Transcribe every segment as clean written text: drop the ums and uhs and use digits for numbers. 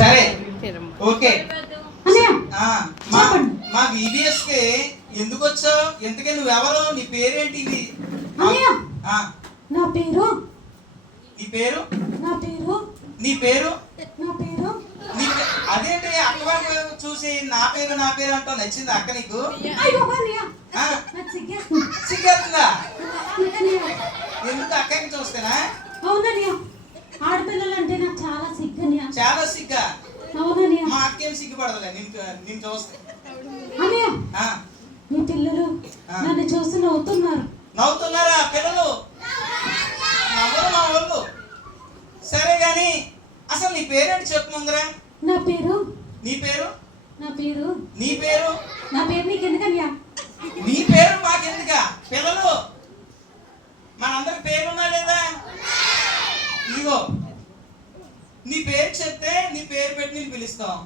సరే ఓకే. మా VBS కి ఎందుకు వచ్చావు? ఎందుకే నువ్వెవరు? నీ పేరేంటి? ఇది నా పేరు నీ పేరు నా పేరు నీ పేరు నా పేరు అదేంటి అక్క చూసి నా పేరు అంటావు? నచ్చింది అక్క నీకు? సిగ్గేస్తుందా? ఎందుకు అక్కకి చూస్తేనా? అవునయ్యా, ఆడపిల్లలు అంటే నాకు చాలా సిగ్గనియా. చాలా సిగ్గా? అవునయ్యా. మా అక్కేం సిగ్గుపడదులే నేను చూస్తే. అన్నయ్య, మీ పిల్లలు నన్ను చూసి నవ్వుతున్నారు. నవ్వుతున్నారా పిల్లలు? నవ్వరు మా వాళ్ళు. సరే గాని అసలు నీ పేరేంటి చెప్పు ముందరా. నా పేరు నీ పేరు నా పేరు నీ పేరు నా పేరు నీకెందుకన్యా? నీ పేరు మాకెందుకా? పిల్లలు మనందరికి పేరున్నా లేదా? ఇదిగో నీ పేరు చెప్తే నీ పేరు పెట్టి నేను పిలుస్తాం.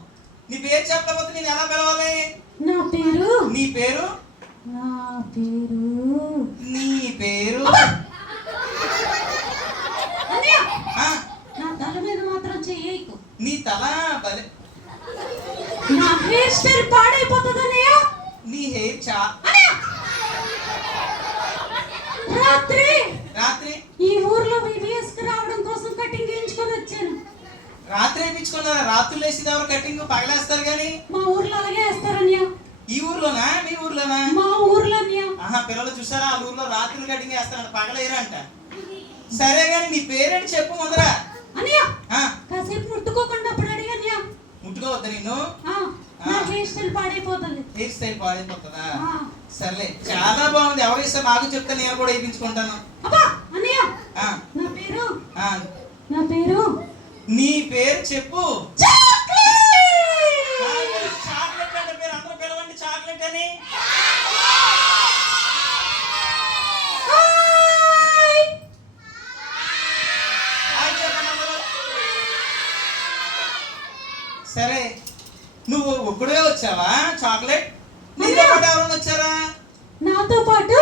నీ పేరు చెప్పకపోతే నేను ఎలా పిలవాలి? నా పేరు నీ పేరు నా పేరు నీ పేరు నా తల మీద మాత్రం చెయ్యకు. నీ తల బలే. నా హెయిర్ స్టైల్ పాడైపోతుందన్నయ్య. నీ హెయిర్ రాత్రి ఈ ఊర్లో VBS కి రావడం కోసం కటింగ్ చేయించుకొని వచ్చాను. రాత్రి వేయించుకున్నారా? రాత్రులు వేసేది ఎవరు కటింగ్? పగలేస్తారు గాని మా ఊర్లో అలాగే వేస్తారన్యా. ఈ ఊర్లోనా మీ ఊర్లోనా? మా ఊర్లోన్యా. పిల్లలు చూసారా? ఆ ఊర్లో రాత్రులు కటింగ్ వేస్తారంట, పగలేరంట. సరే గాని నీ పేరేంటి చెప్పు ముందరా. అన్నయ్య కాసేపు ముట్టుకోకుండా అప్పుడు అడిగన్యా. ముట్టుకోవద్దా నిన్ను? నా హెయిర్ స్టైల్ పాడైపోతుంది. హెయిర్ స్టైల్ పాడైపోతుందా? సర్లే, చాలా బాగుంది. ఎవరు ఇస్తే నాకు చెప్తే నేను కూడా వేయించుకుంటాను. అన్నయ్య నా పేరు నా పేరు నీ పేరు చెప్పు. చాక్లెట్ అంటే పేరు అందరూ పిలవండి చాక్లెట్ అని. సరే, నువ్వు ఒక్కడే వచ్చావా చాక్లెట్? నీతో పాటు ఎవరైనా వచ్చారా? నాతో పాటు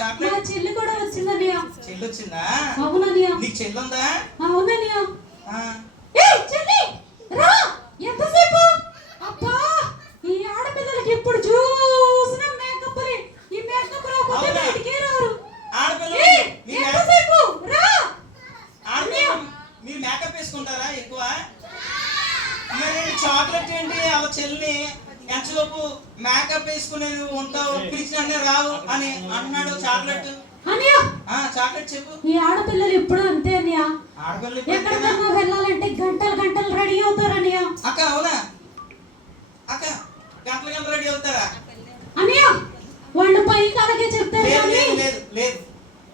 చాక్లెట్ నా చెల్లి కూడా వచ్చిందన్నయ్య. చెల్లి వచ్చిందా? అవునన్నయ్య. నీకు చెల్లి ఉందా? అవునన్నయ్య. ఏయ్ చెల్లి రా. ఎంతసేపు? అబ్బా, ఈ ఆడపిల్లలకి ఎప్పుడు చూసినా మేకప్. ఈ మేకప్ రాకపోతే బయటికి రారు. ఆడపిల్లలు ఎంతసేపు రా. మీరు మేకప్ వేసుకుంటారా ఎక్కువ? మరి చాక్లెట్ ఏంటి? వాళ్ళ చెల్లి ఎంతసేపు మేకప్ వేసుకుని ఉంటావు, పిలిచిన రావు అని అన్నాడు. చాక్లెట్ చాక్లెట్ చెప్పు. ఈ ఆడపిల్లలు ఎప్పుడు అంతే అన్నయ్య. ఎక్కడికన్నా వెళ్ళాలంటే గంటలు గంటలు రెడీ అవుతారు అన్నయ్య. అక్క అవునా? అక్క గంటలు గంటలు రెడీ అవుతారా అన్నయ్య? వాళ్ళు పైకి అలాగే చెప్తారు. లేదు లేదు లేదు,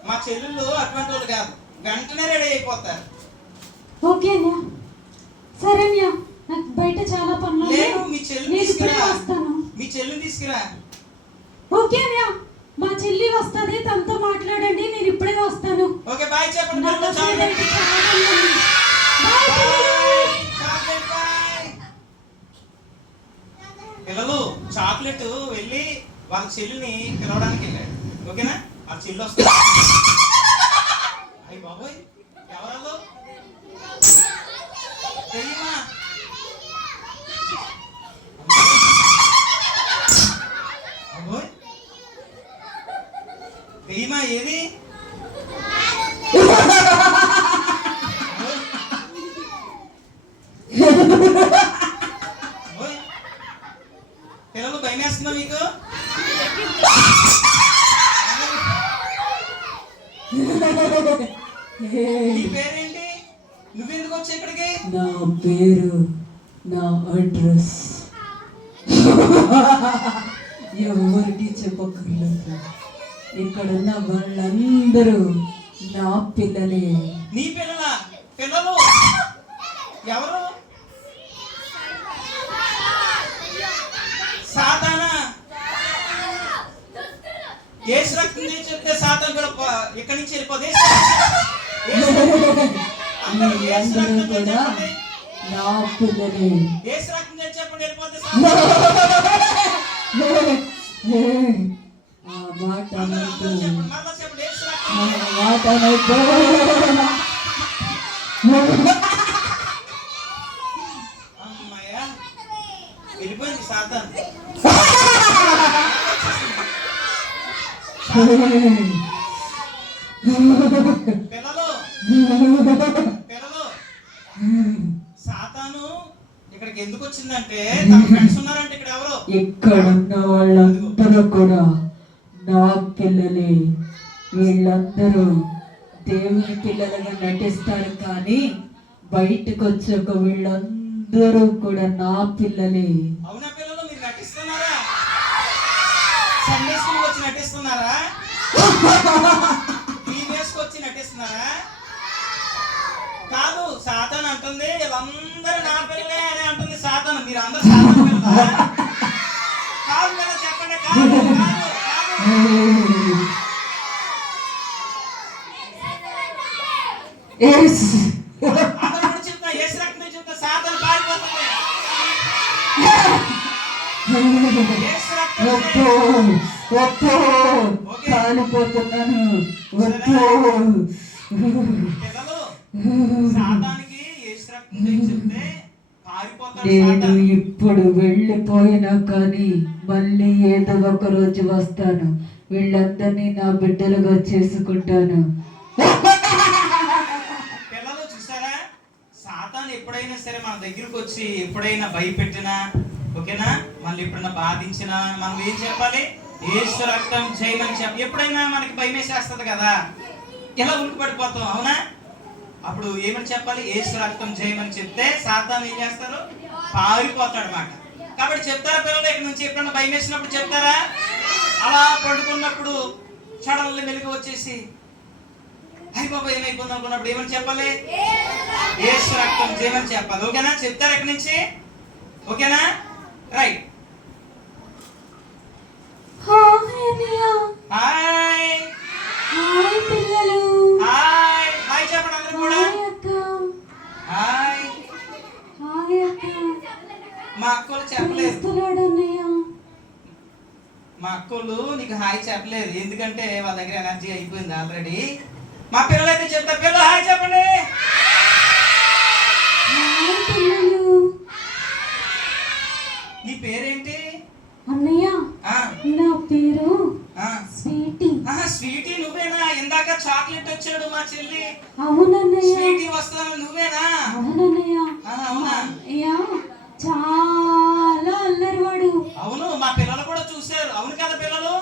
మా చెల్లెళ్ళు అటువంటి వాళ్ళు కాదు, వెంటనే రెడీ అయిపోతారు. ఓకే అన్నయ్య. సరే అన్నయ్య, నాకు బయట చాలా పనులు లేదు. మీ చెల్లిని తీసుకురా. వస్తాను. మీ చెల్లిని తీసుకురా. ఓకే అన్నయ్య, మా చెల్లి వస్తది, తనతో మాట్లాడండి, నేను ఇప్పుడే వస్తాను. ఓకే బాయ్ చెప్పండి. పిల్లలు చాక్లెట్ వెళ్ళి వాళ్ళ చెల్లిని పిలవడానికి వెళ్ళాడు. ఓకేనా? వాళ్ళ చెల్లి వస్తుంది. అయ్యి బాబోయ్, ఎవరో తెలియమా? దెయ్యమా? ఏది? పిల్లలు భయం వేస్తుందా మీకు? నీ పేరేంటి? నువ్వెందుకు వచ్చా ఇక్కడికి? నా పేరు, నా అడ్రస్ ఎవరికి చెప్పక్కర్లేదు. ఇక్కడున్న వాళ్ళందరూ నా పిల్లలే. నీ పిల్లలా? పిల్లలు ఎవరు? సాతానా? యేసు రక్తం చెప్తే సాతాను కూడా ఇక్కడి నుంచి వెళ్ళిపోతే అందరూ కూడా నా పిల్లలే. యేసు రక్తం చెప్పండి వెళ్ళిపోతే మాట వెళ్ళిపోయింది సాతాను. పిల్లలు పిల్లలు సాతాను ఇక్కడికి ఎందుకు వచ్చిందంటే తన ఫ్రెండ్స్ ఉన్నారంటే ఇక్కడ ఎవరు ఇక్కడ ఉన్న వాళ్ళందరూ కూడా నా పిల్లలే. వీళ్ళందరూ దేవుని పిల్లలుగా నటిస్తారు, కానీ బయటకు వచ్చాక వీళ్ళందరూ కూడా నా పిల్లలే. అవునా పిల్లలు? మీరు నటిస్తున్నారా? సండే స్కూల్ వచ్చి నటిస్తున్నారా? టీవీఎస్కి వచ్చి నటిస్తున్నారా? కాదు, సాతాను అంటుంది వీళ్ళందరూ నా పిల్లలే అని అంటుంది సాతాను. మీరు అందరూ సాతాను పిల్లలా? కాదు కదా, చెప్పండి. కాదు కాదు కాదు. అందరూ కూడా చెప్తా, యేసు రక్తం చెప్తా సాతాను పారిపోతుంది. యేసు రక్తం కాలిపోతున్నాను. పిల్లలు సాతానికి యేసు రక్తం చెప్తే పారిపోతాడు నేను సాతాను. ఇప్పుడు వెళ్ళిపోయినా కానీ మళ్ళీ ఏదో ఒక రోజు వస్తాను. వీళ్ళందరినీ నా బిడ్డలుగా చేసుకుంటాను. పిల్లలు చూసారా, సాతాను ఎప్పుడైనా సరే మన దగ్గరకు వచ్చి ఎప్పుడైనా భయపెట్టినా, ఓకేనా, మళ్ళీ ఎప్పుడైనా బాధించినా మనం ఏం చెప్పాలి? యేసు రక్తం చేయమని చెప్పి. ఎప్పుడైనా మనకి భయం వేసేస్తుంది కదా, ఇలా ఉనికి పడిపోతాం, అవునా? అప్పుడు ఏమని చెప్పాలి? యేసు రక్తం చేయమని చెప్తే సాతాను ఏం చేస్తారు? పారిపోతాడు అన్నమాట. కాబట్టి చెప్తారా పిల్లలు? ఇక్కడ నుంచి ఎప్పుడైనా భయం వేసినప్పుడు చెప్తారా? అలా పడుకున్నప్పుడు సడన్లీ మెలుగు వచ్చేసి అయ్య బాబా ఏమైపోయింది అనుకున్నప్పుడు ఏమని చెప్పాలి? యేసు రక్తం చేయమని చెప్పాలి. ఓకేనా? చెప్తారా ఇక్కడి నుంచి? ఓకేనా? రైట్. హాయ్ హాయ్ పిల్లలు. హాయ్ హాయ్ చెప్పండి అందరూ కూడా. హాయ్ అక్క. హాయ్. హాయ్ అక్క. మా అక్కలు చెప్పలేదు. క్రీస్తులాడు అన్నయ్య. మా అక్కలు నీకు హాయ్ చెప్పలేదు, ఎందుకంటే వాళ్ళ దగ్గర ఎనర్జీ అయిపోయింది ఆల్రెడీ. మా పిల్లలు అయితే చెప్తారు. పిల్లలు హాయ్ చెప్పండి. హాయ్ పిల్లలు. నీ పేరేంటి అన్నయ్య? ఆ నా పేరు ఆ స్వీటీ. స్వీటీ నువ్వేనా? ఇందాక చాక్లెట్ వచ్చాడు మా చెల్లి. అవునన్నయ్య. స్వీటీ వస్తాను నువ్వేనా? అవునన్నయ్య. అవునా? అన్నయ్య చాలా అల్లరివాడు. అవును, మా పిల్లలు కూడా చూశారు. అవును కదా పిల్లలు?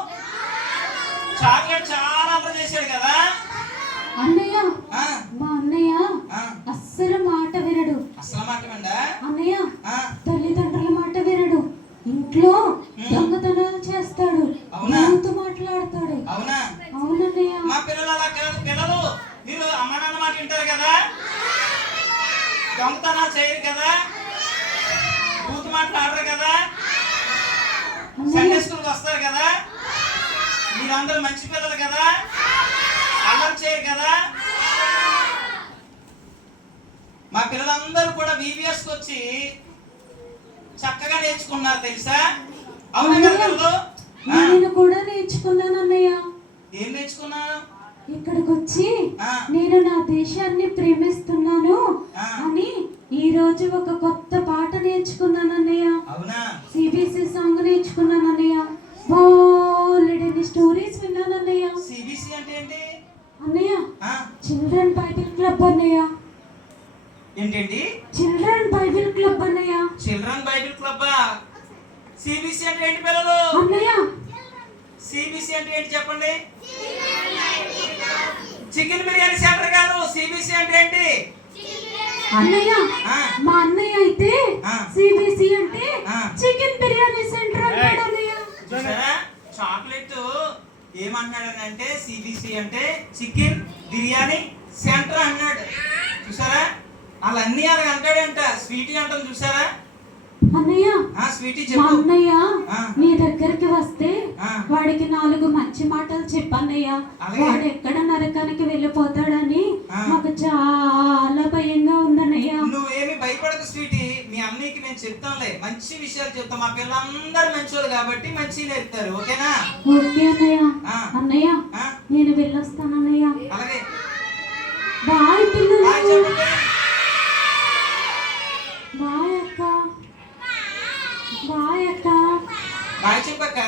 చాక్లెట్ చాలా అల్లరి చేశాడు కదా అన్నయ్య. ఆ మా అన్నయ్య ఆ అస్సలు మాట వినడు. అసలు మాట వినడా? అన్నయ్య ఆ తల్లిదండ్రుల మాట వినడు. ఇంట్లో దొంగతనాలు చేస్తాడు. అవునా? ఎవరితో మాట్లాడతాడు. అవునా? అవునన్నయ్య. మా పిల్లలు అలా కాదు. పిల్లలు మీరు అమ్మ నాన్న మాట వింటారు కదా, దొంగతనాలు చేయరు కదా, బూతు మాట్లాడరు కదా, సండే స్కూల్కి వస్తారు కదా, మీరందరూ మంచి పిల్లలు కదా, అల్లరి చేయరు కదా. మా పిల్లలందరూ కూడా VBSకి వచ్చి చక్కగా నేర్చుకున్నారు తెలుసా? అవునా కదా పిల్లలు? నేను కూడా నేర్చుకున్నాను అన్నయ్య. ఏం నేర్చుకున్నాను? ఇక్కడికి వచ్చి ఆ. నేను నా దేశాన్ని ప్రేమిస్తున్నాను ఆ. అని ఈ రోజు ఒక కొత్త పాట నేర్చుకున్నాను అన్నయ్య. అవునా? CBSE సాంగ్ నేర్చుకున్నాను అన్నయ్య. బోలెడన్ని స్టోరీస్ విన్నాను అన్నయ్య. CBC అంటే ఏంటి అన్నయ్య? ఆ చిల్డ్రన్ బైబిల్ క్లబ్ అన్నయ్య. ఏంటండి? చిల్డ్రన్ బైబిల్ క్లబ్ అన్నయ్య. Children Bible club. CBC అంటే ఏంటి పిల్లలు? అన్నయ్య CBC అంటే ఏంటి చెప్పండి? చికెన్ బిర్యానీ సెంటర్ కాదు. CBC అంటే ఏంటి? అన్నయ్య ఆ. మా అన్నయ్య అయితే ఆ. CBSE అంటే ఆ. చికెన్ బిర్యానీ సెంటర్ అన్నాడు అన్నయ్య. చూసారా? చాక్లెట్ ఏమన్నాడనంటే CBC అంటే చికెన్ బిర్యానీ సెంటర్ అన్నాడు. చూసారా? వాళ్ళన్నీ అలాగ అంటాడంట. స్వీటీ అంటాను చూసారా? అన్నయ్య స్వీటీ మా చెప్పు. అన్నయ్య ఆ. నీ దగ్గరికి వస్తే ఆ. వాడికి 4 మంచి మాటలు చెప్పన్నయ్య. అలాగే. వాడు ఎక్కడ నరకానికి వెళ్ళిపోతాడని ఆ. మాకు చాలా భయంగా ఉందన్నయ్య. నువ్వేమి భయపడకు స్వీటీ, మీ అన్నయ్యకి నేను చెప్తానులే, మంచి విషయాలు చెప్తాం. మా పిల్లలందరూ మంచోళ్ళు కాబట్టి మంచి నేర్పుతారు. ఓకేనా? ఓకే అన్నయ్య. ఆ. అన్నయ్య ఆ? నేను వెళ్ళొస్తానన్నయ్య. అలాగే. బాయ్ పిల్లలు. బాయ్ చెప్పండి. బాయ్ అక్క. బాయ్ అక్క. బాయ్ చెప్పక్క.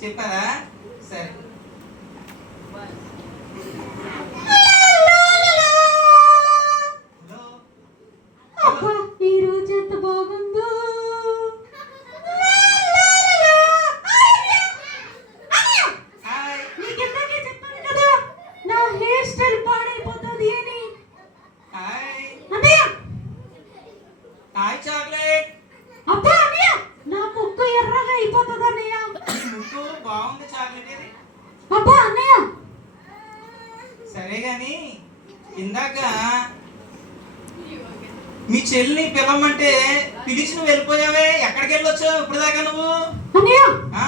చెప్పారా? సరే. హలో. అబ్బా ఈ రోజు ఎంత బాగుందో. హాయ్. నీకు ఇందాకే చెప్పాను కదా నా హెయిర్ స్టైల్ పాడైపోతుంది అని. హాయ్. అన్నయ్య. Hi chocolate. అబ్బా అన్నయ్య నా ముక్కు ఎర్రగా అయిపోతుంది అన్నయ్య. ముక్కు బాగుంది చాక్లెట్ ఇది. అబ్బా అన్నయ్య. సరే గాని ఇందాక మీ చెల్లిని పిలవమంటే పిలిచి నువ్వు వెళ్ళిపోయావే, ఎక్కడికి వెళ్ళొచ్చావు ఇప్పుడు దాకా నువ్వు? అన్నయ్య ఆ,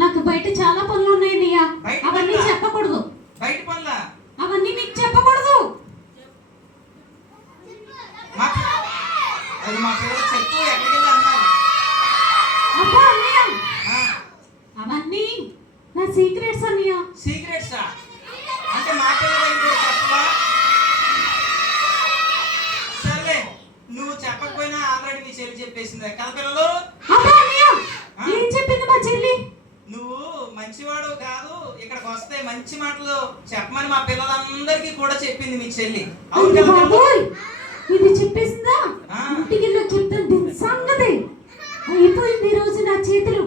నాకు బయట చాలా పనులు ఉన్నాయి అన్నయ్య. బయట అవన్నీ పనులా? చెప్పకూడదు. బయట పనులా? అవన్నీ నీకు చెప్పకూడదు. అది మా పిల్లలు చెప్పు, ఎక్కడికి వెళ్ళి అన్నారు? అబ్బా అన్నయ్య ఆ, అవన్నీ నా సీక్రెట్స్ అన్నయ్య. సీక్రెట్సా? అంటే మా పిల్లలకి కూడా చెప్పవా? సర్లే, నువ్వు చెప్పకపోయినా ఆల్రెడీ మీ చెల్లి చెప్పేసిందే కదా పిల్లలు. అబ్బా అన్నయ్య ఏం చెప్పింది మా చెల్లి? నువ్వు మంచివాడు కాదు, ఇక్కడికి వస్తే మంచి మాటలు చెప్పమని మా పిల్లలందరికీ కూడా చెప్పింది మీ చెల్లి. అవును అయ్యో కదా పిల్లలు? బాబోయ్, ఇది చెప్పేసిందా? ఆ. ఇంటికి చెప్తాను దీని సంగతి. అయిపోయింది ఈ రోజు నా చేతులు.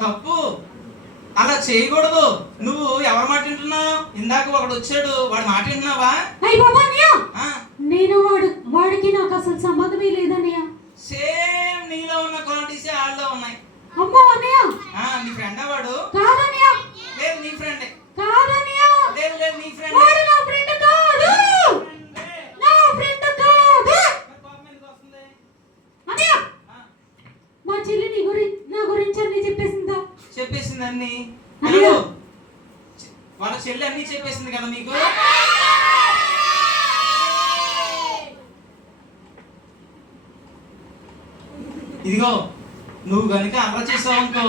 తప్పు, అలా చేయకూడదు. నువ్వు ఎవరి మాట వింటున్నావు? ఇందాక ఒకడు వచ్చాడు, వాడి మాట వింటున్నావా? అయ్య బాబా అన్నయ్య ఆ, నేను వాడికి నాకు అసలు సంబంధమే లేదన్నయ్య. సేమ్ నీలో ఉన్న క్వాలిటీసే ఆళ్ళలో ఉన్నాయి. అమ్మో అన్నయ్య. నీ ఫ్రెండా వాడు? కాదన్నయ్య. లేదు నీ ఫ్రెండే. కాదన్నయ్య. లేదు లేదు నీ ఫ్రెండ్. వాడు నా ఫ్రెండ్ కాదు. నా ఫ్రెండ్ కాదు. అన్నయ్య మా చెల్లి నా గురించి అన్ని చెప్పేసిందా? చెప్పేసింది అన్ని. అన్నయ్య. వాళ్ళ చెల్లి అన్ని చెప్పేసింది కదా నీకు. ఇదిగో నువ్వు గనుక అల్లరి చేసావు అనుకో,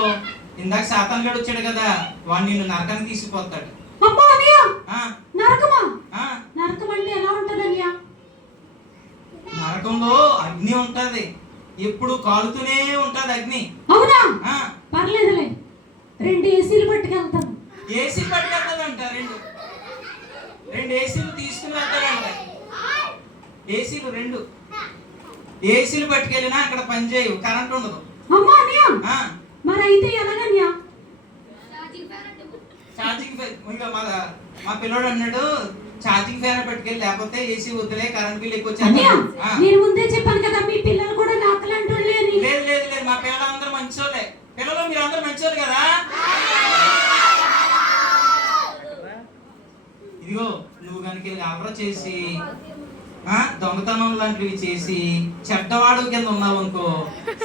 ఇందాక సాతాన్ గడు వచ్చాడు కదా, వాడు నిన్ను నరకానికి తీసుకుపోతాడు. అమ్మో అన్నయ్య. ఆ, నరకమా? ఆ, నరకం అంటే ఎలా ఉంటది అన్నయ్య? నరకంలో అగ్ని ఉంటది, ఎప్పుడు కాలుతూనే ఉంటది అగ్ని. అవునా? ఆ, పర్లేదులే, 2 ఏసీలు పట్టుకెళ్తాను. ఏసీ పట్టుకెళ్తాడంట. రెండు ఏసీలు తీసుకుని వెళ్తాడంట. ఏసీలు 2 ఏసీలు పట్టుకెళ్ళినా అక్కడ పని చేయవు, కరెంట్ ఉండదు. అమ్మో అన్నయ్య. ఆ, మరి అయితే ఎలాగన్నయ్య? ఛార్జింగ్ ఇంకా మా పిల్లోడు అన్నాడు, ఛార్జింగ్ ఫ్యాన్ పట్టుకెళ్ళి, లేకపోతే ఏసీ వద్దులే, కరెంట్ బిల్ ఎక్కువ అన్నయ్య వచ్చేది. నేను ముందే చెప్పాను కదా మీ పిల్లలు కూడా నాకు లాంటి వాళ్ళే అని. లేదు లేదు లేదు, మా పిల్లలందరూ మంచోళ్ళే. పిల్లలు మీరు అందరూ మంచోళ్ళు కదా. ఇదిగో నువ్వు కనుక అల్లరి చేసి దొంగతనం లాంటివి చేసి చెడ్డవాడు కింద ఉన్నావు అనుకో,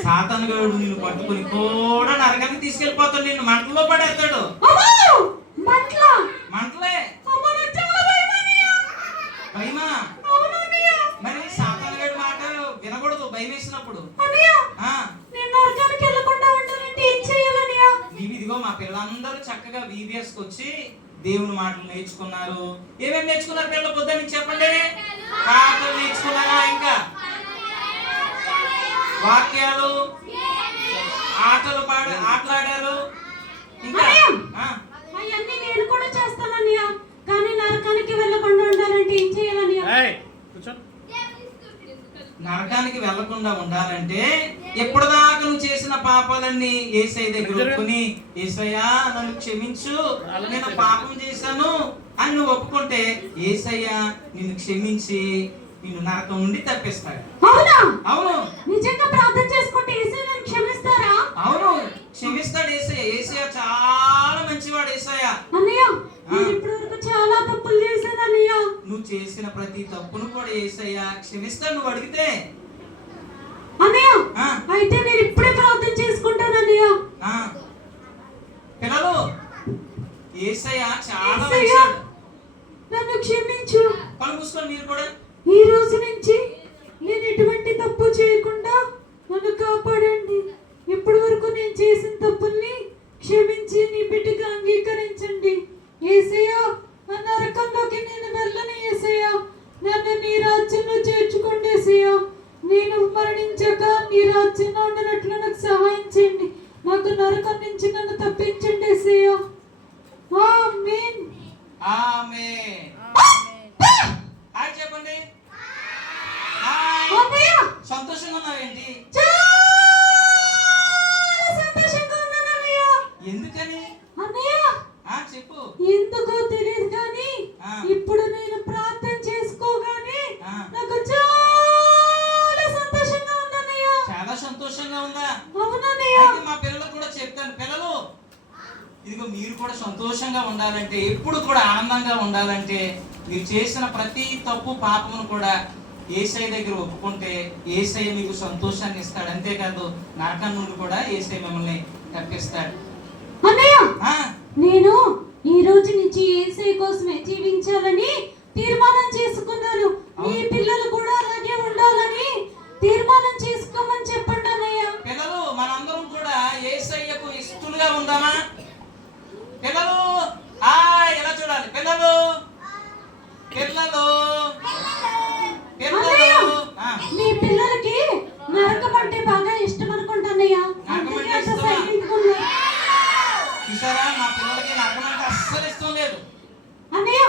సాతానుగాడు నిన్ను పట్టుకుని కూడా నరకానికి తీసుకెళ్ళిపోతాడు, నిన్ను మంటల్లో పడేస్తాడు. అమ్మో! మంటలా? మంటలే. అమ్మో, నాకు చాలా భయం అన్నయ్య. భయమా? అవును అన్నయ్య. మరి సాతానుగాడి మాట వినకూడదు భయం వేసినప్పుడు. అన్నయ్య ఆ, నేను నరకానికి వెళ్ళకుండా ఉండాలంటే ఏం చేయాలన్నయ్య? ఇదిగో మా పిల్లలందరూ చక్కగా VBS కి వచ్చి దేవుని మాటలు నేర్చుకున్నారు. ఏమేమి నేర్చుకున్నారు పిల్లలు? పొద్దున్న చెప్పండి. పాటలు నేర్చుకున్నారా? ఇంకా వాక్యాలు, ఆటలాడారు. ఇంకా అవన్నీ నేను కూడా చేస్తానన్నయ్య. కానీ నరకానికి వెళ్ళకుండా ఉండాలంటే ఏం చేయాలన్నయ్య? నరకానికి వెళ్లకుండా ఉండాలంటే ఎప్పటిదాకా నువ్వు చేసిన పాపాలన్నీ యేసయ్య దగ్గర ఒప్పుకొని, యేసయ్యా నన్ను క్షమించు, నేను పాపం చేశాను అని నువ్వు ఒప్పుకుంటే యేసయ్య నిన్ను క్షమించి నిన్ను నరకం నుండి తప్పిస్తాడు. అవునా? అవును. నిజంగా ప్రార్థన చేసుకుంటే యేసయ్య నన్ను క్షమిస్తారా? అవును, క్షమిస్తాడు యేసయ్య. యేసయ్య చాలా మంచివాడు. యేసయ్య అన్నయ్య నేను ఇప్పటివరకు చాలా తప్పులు చేశాను అన్నయ్య. నువ్వు చేసిన ప్రతి తప్పును కూడా యేసయ్య క్షమిస్తాడు నువ్వు అడిగితే. అన్నయ్య అయితే నేను ఇప్పుడే ప్రార్థన చేసుకుంటాను అన్నయ్య. పిల్లలు, యేసయ్య చాలా యేసయ్య, మంచివాడు. నన్ను క్షమించు. కళ్ళు మూసుకొని మీరు కూడా. ఈ రోజు నుంచి నేను ఎటువంటి తప్పు చేయకుండా నన్ను కాపాడండి. ఇప్పటి వరకు నేను చేసిన తప్పుల్ని క్షమించి నీ బిడ్డగా అంగీకరించండి. యేసయ్య నా నరకంలోకి నేను వెళ్ళను. యేసయ్య నన్ను నీ రాజ్యంలో చేర్చుకోండి. యేసయ్య నేను సంతోషంగా ఉన్నావేంటి? చాలా సంతోషంగా ఉన్నాను అన్నయ్య. ఎందుకని? అన్నయ్య చెప్పు. ఎందుకో తెలియదు కానీ ఇప్పుడు నేను ప్రార్థన చేసుకోగానే నాకు చాలా సంతోషంగా ఉంది అన్నయ్య. చాలా సంతోషంగా ఉందా? అవునన్నయ్య. అయితే మా పిల్లలకు కూడా చెప్తాను, పిల్లలు ఇదిగో మీరు కూడా సంతోషంగా ఉండాలంటే, ఎప్పుడు కూడా ఆనందంగా ఉండాలంటే, మీరు చేసిన ప్రతి తప్పు పాపమును కూడా యేసయ్య దగ్గర ఒప్పుకుంటే యేసయ్య మీకు సంతోషాన్ని ఇస్తాడు. అంతేకాదు నరకం నుండి కూడా యేసయ్య మిమ్మల్ని తప్పిస్తాడు. అన్నయ్య ఆ నేను ఈ రోజు నుంచి యేసయ్య కోసమే జీవించాలని తీర్మానం చేసుకున్నాను. మీ పిల్లలు కూడా అలాగే ఉండాలని తీర్మానం చేసుకోమని చెప్పండి అన్నయ్య. పిల్లలు మనందరం కూడా యేసయ్యకు ఇష్టలుగా ఉందామా? పిల్లలు ఎలా చూడాలి? పిల్లలు పిల్లలు పిల్లలు మీ పిల్లలకి నరకం అంటే బాగా ఇష్టం అనుకుంటానయ్య. అందుకే అంత సైలెంట్ గా ఉన్నారు. చూసారా, మా పిల్లలకి నరకం అంటే అస్సలు ఇష్టం లేదు. అన్నయ్య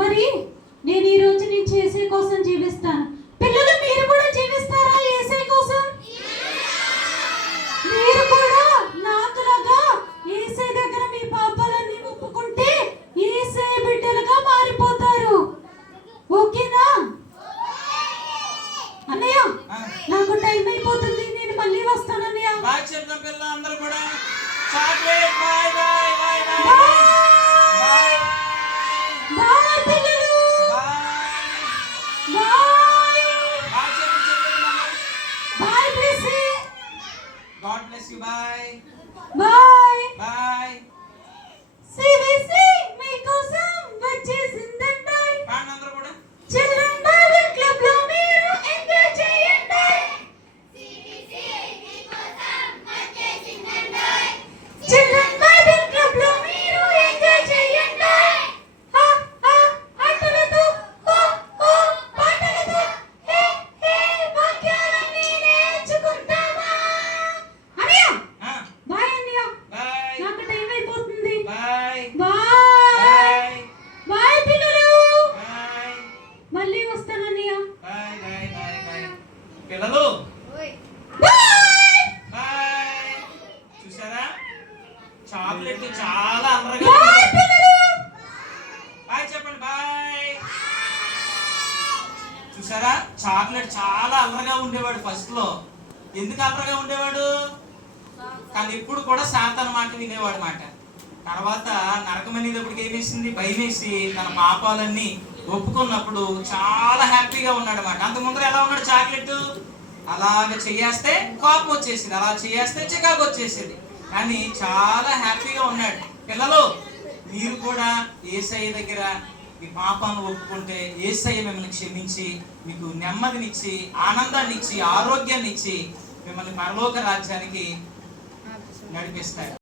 మరి నేను ఈ రోజు నుంచి యేసయ్య కోసం జీవిస్తాను. పిల్లలు మీరు కూడా జీవిస్తారా యేసయ్య కోసం? మీరు కూడా నాకులాగా యేసయ్య దగ్గర మీ పాపాలన్నీ ఒప్పుకుంటే యేసయ్య బిడ్డలుగా మారిపోతారు. ఓకేనా అన్నయ్య? నాకు టైం అయిపోతుంది, నేను మళ్ళీ వస్తాను అన్నయ్య. బాయ్ చెప్తాం పిల్లలు అందరూ కూడా. Chocolate bye bye bye bye bye bye పిల్లలు. బాయ్ బాయ్ బాయ్ చెప్పండి. Bye blessing. God bless you. Bye bye bye. CBC మీకోసం వచ్చేసిందండి. పాండి అందరూ కూడా. చిల్డ్రన్ బైబిల్ క్లబ్ లో మీరు ఎంజాయ్ చేయండి. చిల్డ్రన్ బైబిల్ క్లబ్ లో మీరు ఎంజాయ్ చేయండి. ఆటలతో పాటలతో వాక్యాలన్నీ నేర్చుకుంటామా? అన్నయ్య బాయ్ అన్నయ్య. బాయ్ నాకు టైం అయిపోతుంది. బాయ్ బాయ్ బాయ్ బాయ్ పిల్లలు. బాయ్ మళ్ళీ వస్తాను అన్నయ్య. Bye bye bye bye. పిల్లలు బాయ్ బాయ్. చూసారా, చాక్లెట్ చాలా అల్లరిగా బాయ్ పిల్లలు. బాయ్ చెప్పండి. బాయ్. చూసారా, చాక్లెట్ చాలా అల్లరిగా ఉండేవాడు ఫస్ట్ లో. ఎందుకు అల్లరిగా ఉండేవాడు? కానీ ఎప్పుడు కూడా సాతాను మాట వినేవాడు మాట. తర్వాత నరకం అనేటప్పటికి ఏమేసింది? భయమేసి తన పాపాలన్నీ ఒప్పుకున్నప్పుడు చాలా హ్యాపీగా ఉన్నాడు అన్నమాట. అంత ముందర ఎలా ఉన్నాడు? చాక్లెట్ అలాగ చేయేస్తే కోపం వచ్చేసింది, అలా చేయేస్తే చికాకు వచ్చేసేది. కానీ చాలా హ్యాపీగా ఉన్నాడు. పిల్లలు మీరు కూడా యేసయ్య దగ్గర మీ పాపాలను ఒప్పుకుంటే యేసయ్య మిమ్మల్ని క్షమించి మీకు నెమ్మదినిచ్చి ఆనందాన్ని ఇచ్చి ఆరోగ్యాన్ని ఇచ్చి మిమ్మల్ని పరలోక రాజ్యానికి నడిపిస్తాడు.